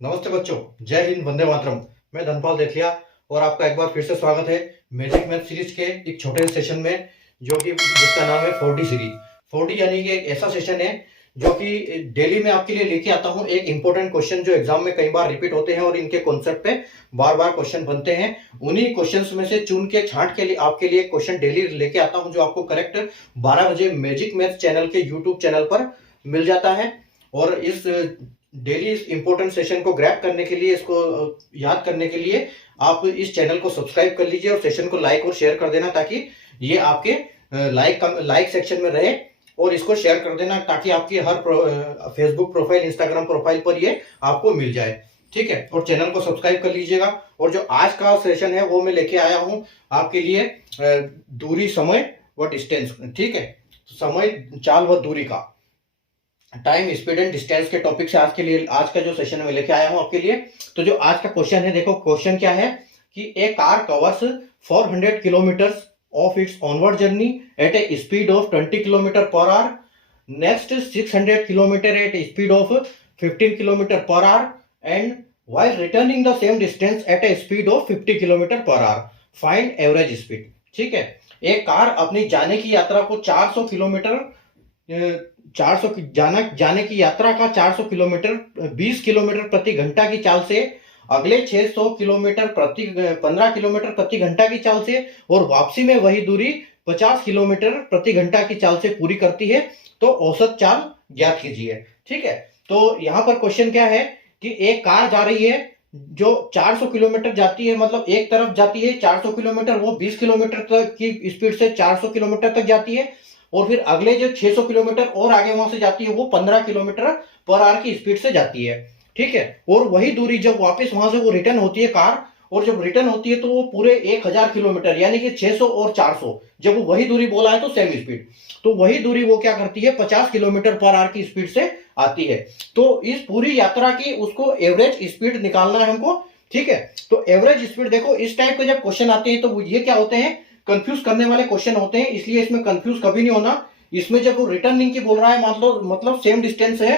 नमस्ते बच्चों, जय हिंद, वंदे मातरम। मैं धनपाल देथिया और आपका एक बार फिर से स्वागत है मैजिक मैथ सीरीज के एक छोटे से सेशन में, जो कि जिसका नाम है 4D सीरीज। 4D यानी कि एक ऐसा सेशन है जो कि डेली में आपके लिए लेके आता हूं एक इंपॉर्टेंट क्वेश्चन जो एग्जाम में कई बार रिपीट होते हैं और इनके कॉन्सेप्ट पे बार बार क्वेश्चन बनते हैं। उन्हीं क्वेश्चंस में से चुन के छांट के लिए आपके लिए क्वेश्चन डेली लेके आता हूं, जो आपको करेक्ट 12 बजे मैजिक मैथ चैनल के यूट्यूब चैनल पर मिल जाता है। और इस डेली इस इंपॉर्टेंट सेशन को ग्रैब करने के लिए, इसको याद करने के लिए आप इस चैनल को सब्सक्राइब कर लीजिए और सेशन को लाइक और शेयर कर देना, ताकि ये आपके लाइक सेक्शन में रहे। और इसको शेयर कर देना ताकि आपकी हर फेसबुक प्रोफाइल, इंस्टाग्राम प्रोफाइल पर ये आपको मिल जाए। ठीक है, और चैनल को सब्सक्राइब कर लीजिएगा। और जो आज का सेशन है वो मैं लेके आया हूं आपके लिए दूरी, समय व डिस्टेंस। ठीक है, समय, चाल व दूरी का, टाइम, स्पीड एंड डिस्टेंस के टॉपिक से आज के लिए आज का जो सेशन में लेके आया हूं आपके लिए। तो जो आज का क्वेश्चन है, देखो क्वेश्चन क्या है कि a car covers 400 kilometres of its onward journey at a speed of 20 kilometre per hour, next 600 kilometre at speed of 15 kilometre per hour and while returning the same distance at a speed of 50 kilometre per hour, find average speed. ठीक है, एक car अपनी जाने की यात्रा को 400 kilometre 400 जाने की यात्रा का 400 किलोमीटर 20 किलोमीटर प्रति घंटा की चाल से, अगले 600 किलोमीटर 15 किलोमीटर प्रति घंटा की चाल से, और वापसी में वही दूरी 50 किलोमीटर प्रति घंटा की चाल से पूरी करती है, तो औसत चाल ज्ञात कीजिए। ठीक है, तो यहां पर क्वेश्चन क्या है कि एक कार जा रही है जो 400 किलोमीटर जाती है, मतलब एक तरफ जाती है 400 किलोमीटर, वो 20 किलोमीटर तक की स्पीड से 400 किलोमीटर तक जाती है, और फिर अगले जो 600 किलोमीटर और आगे वहां से जाती है वो 15 किलोमीटर पर आवर की स्पीड से जाती है। ठीक है, और वही दूरी जब वापस वहां से वो रिटर्न होती है कार, और जब रिटर्न होती है तो वो पूरे 1000 किलोमीटर, यानी कि 600 और 400, जब वो वही दूरी बोला है तो सेम स्पीड, तो वही दूरी वो क्या करती है 50 किलोमीटर पर आवर की स्पीड से आती है। तो इस पूरी यात्रा की उसको एवरेज स्पीड निकालना है हमको। ठीक है, तो एवरेज स्पीड, देखो इस टाइप के जब क्वेश्चन आते हैं तो ये क्या होते हैं, कंफ्यूज करने वाले क्वेश्चन होते हैं, इसलिए इसमें कंफ्यूज कभी नहीं होना। इसमें जब वो रिटर्निंग की बोल रहा है, मतलब सेम डिस्टेंस है,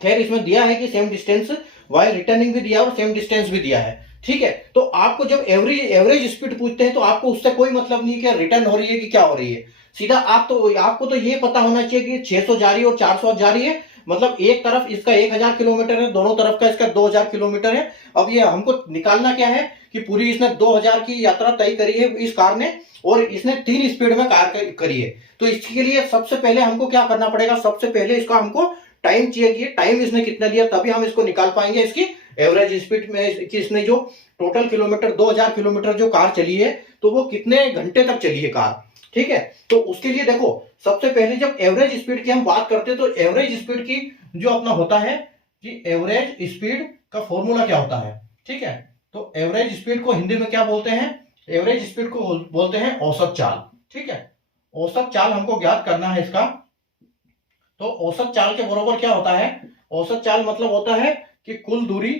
खैर इसमें दिया है कि सेम डिस्टेंस, वाइल रिटर्निंग भी दिया और सेम डिस्टेंस भी दिया है। ठीक है, तो आपको जब एवरेज स्पीड पूछते हैं तो आपको उससे कोई मतलब नहीं कि रिटर्न हो रही है कि क्या हो रही है, सीधा आपको तो ये पता होना चाहिए कि 600 जा रही है और 400 जा रही है, मतलब एक तरफ इसका 1000 किलोमीटर है, दोनों तरफ का इसका 2000 किलोमीटर है। अब ये हमको निकालना क्या है कि पूरी इसने 2000 की यात्रा तय करी है इस कार ने, और इसने 3 स्पीड में कार करी है। तो इसके लिए सबसे पहले हमको क्या करना पड़ेगा, सबसे पहले इसका हमको टाइम चाहिए कि टाइम इसने कितना लिया, तभी हम इसको निकाल पाएंगे इसकी एवरेज स्पीड में कि इसने जो टोटल किलोमीटर 2000 किलोमीटर जो कार चली है तो वो कितने घंटे तक चली है कार। ठीक है, तो उसके लिए देखो सबसे पहले जब एवरेज स्पीड की हम बात करते हैं तो एवरेज स्पीड की जो अपना होता है कि एवरेज स्पीड का फॉर्मूला क्या होता है। ठीक है, तो एवरेज स्पीड को हिंदी में क्या बोलते हैं, एवरेज स्पीड को बोलते हैं औसत चाल। ठीक है, औसत चाल हमको ज्ञात करना है इसका। तो औसत चाल के बराबर क्या होता है, औसत चाल मतलब होता है कि कुल दूरी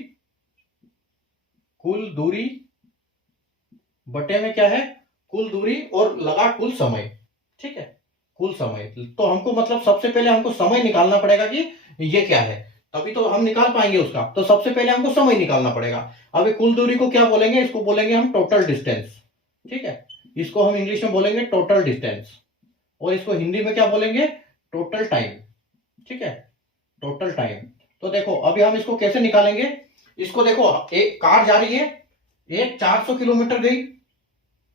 बटे में क्या है, कुल दूरी और लगा कुल समय। ठीक है, कुल समय, तो हमको मतलब सबसे पहले हमको समय निकालना पड़ेगा कि ये क्या है, तभी तो हम निकाल पाएंगे उसका। तो सबसे पहले हमको समय निकालना पड़ेगा। अभी कुल दूरी को क्या बोलेंगे, इसको बोलेंगे हम टोटल डिस्टेंस। ठीक है, इसको हम इंग्लिश में बोलेंगे टोटल डिस्टेंस, और इसको हिंदी में क्या बोलेंगे, टोटल टाइम। ठीक है, टोटल टाइम। तो देखो अभी हम इसको कैसे निकालेंगे, इसको देखो एक कार जा रही है, एक 400 किलोमीटर गई,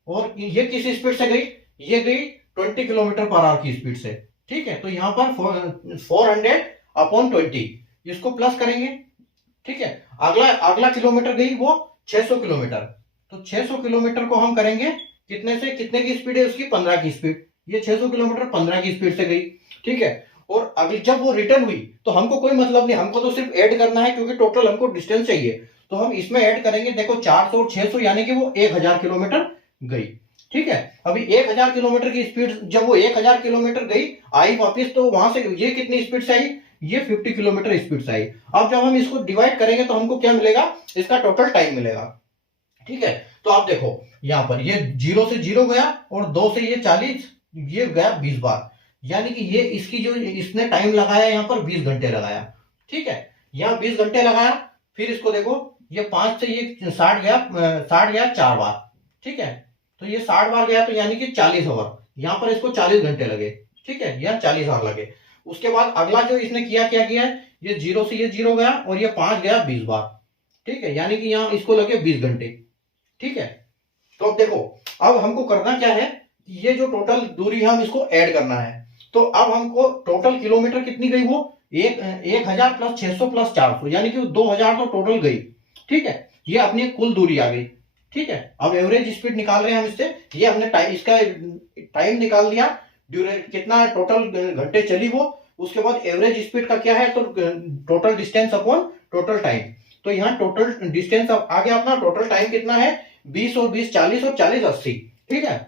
और ये किस स्पीड से गई, ये गई 20 किलोमीटर पर आवर की स्पीड से। ठीक है, तो यहां पर 400/20 इसको प्लस करेंगे। ठीक है, अगला अगला किलोमीटर गई वो 600 किलोमीटर, तो 600 किलोमीटर को हम करेंगे कितने से, कितने की स्पीड है उसकी, 15 की स्पीड, ये 600 किलोमीटर 15 की स्पीड से गई। ठीक है, और अगली जब वो रिटर्न हुई तो हमको कोई मतलब नहीं, हमको तो सिर्फ ऐड करना है क्योंकि टोटल हमको डिस्टेंस चाहिए, तो हम इसमें ऐड करेंगे। देखो 400 और 600 यानी कि वो 1000 किलोमीटर गई। ठीक है, अभी 1000 किलोमीटर की स्पीड, जब वो 1000 किलोमीटर गई आई वापस, तो वहां से ये कितनी स्पीड से आई, ये 50 किलोमीटर स्पीड से आई। अब जब हम इसको डिवाइड करेंगे तो हमको क्या मिलेगा, इसका टोटल टाइम मिलेगा। ठीक है, तो आप देखो यहां पर ये 0 से 0 गया और 2 से ये 40, ये गया 20 बार, यानी कि ये इसकी जो इसने टाइम लगाया यहां पर 20 घंटे लगाया। ठीक है, यहां 20 घंटे लगाया, फिर इसको देखो, ये 5 से ये 60 गया, 60 गया 4 बार, ठीक है। तो ये 60 बार गया, तो यानी कि 40 ओवर, यहाँ पर इसको 40 घंटे लगे, ठीक है, या 40 आवर लगे। उसके बाद अगला जो इसने किया, क्या किया है, ये 0 से ये 0 गया और ये 5 गया 20 बार, ठीक है, यानी कि यहाँ इसको लगे 20 घंटे, ठीक है। तो अब देखो, अब हमको करना क्या है, ये जो टोटल दूरी है हम इसको ऐड करना है। तो अब हमको टोटल किलोमीटर कितनी गई, वो 1000 प्लस 600 प्लस 400, यानी कि 2000 तो टोटल गई, ठीक है। ये अपनी कुल दूरी आ गई, ठीक है। अब एवरेज स्पीड निकाल रहे हैं हम इससे, ये हमने टाइम, इसका टाइम निकाल लिया, कितना टोटल घंटे चली वो। उसके बाद एवरेज स्पीड का क्या है, तो total distance upon total time. तो यहाँ टोटल डिस्टेंस आ गया अपना, टोटल टाइम कितना है, 20 और 20 40 और 40 80, ठीक है।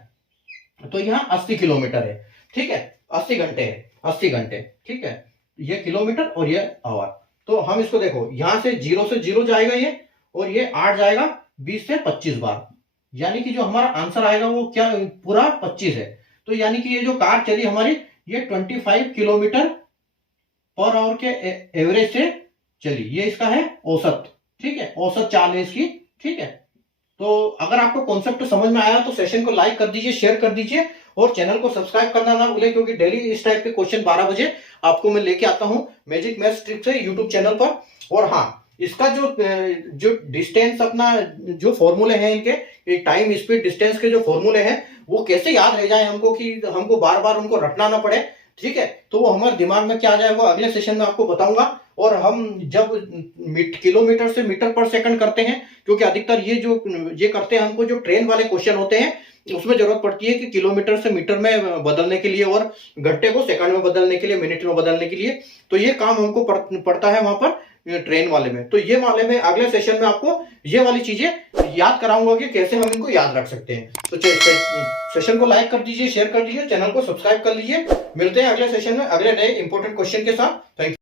तो यहाँ 80 किलोमीटर है, ठीक है, 80 घंटे है, 80 घंटे, ठीक है। ये किलोमीटर और ये आवर। तो हम इसको देखो, यहां से 0 से 0 जाएगा ये, और ये 8 जाएगा 20 से 25 बार, यानी कि जो हमारा आंसर आएगा वो क्या, पूरा 25 है। तो यानी कि ये जो कार चली हमारी, ये 25 किलोमीटर पर आवर के एवरेज से चली, ये इसका है औसत, ठीक है, औसत चाल है इसकी, ठीक है। तो अगर आपको कॉन्सेप्ट समझ में आया तो सेशन को लाइक कर दीजिए, शेयर कर दीजिए, और चैनल को सब्सक्राइब करना ना भूलें, क्योंकि डेली इस टाइप के क्वेश्चन 12 बजे आपको मैं लेके आता हूं मैजिक मैथ्स ट्रिक्स है यूट्यूब चैनल पर। और हाँ, इसका जो डिस्टेंस अपना, जो फॉर्मूले हैं इनके, टाइम स्पीड डिस्टेंस के जो फॉर्मूले हैं, वो कैसे याद रह जाए हमको, कि हमको बार बार उनको रटना ना पड़े, ठीक है। तो वो हमारे दिमाग में क्या आ जाएगा, अगले सेशन में आपको बताऊंगा। और हम जब किलोमीटर से मीटर पर सेकंड करते हैं, क्योंकि अधिकतर ये करते हैं, हमको जो ट्रेन वाले क्वेश्चन होते हैं उसमें जरूरत पड़ती है कि किलोमीटर से मीटर में बदलने के लिए, और घंटे को सेकंड में बदलने के लिए, मिनट में बदलने के लिए। तो ये काम हमको पड़ता है वहां पर ट्रेन वाले में। तो ये वाले में अगले सेशन में आपको ये वाली चीजें याद कराऊंगा कि कैसे हम इनको याद रख सकते हैं। तो सेशन को लाइक कर दीजिए, शेयर कर दीजिए, चैनल को सब्सक्राइब कर लीजिए। मिलते हैं अगले सेशन में अगले नए इंपॉर्टेंट क्वेश्चन के साथ। Thank you.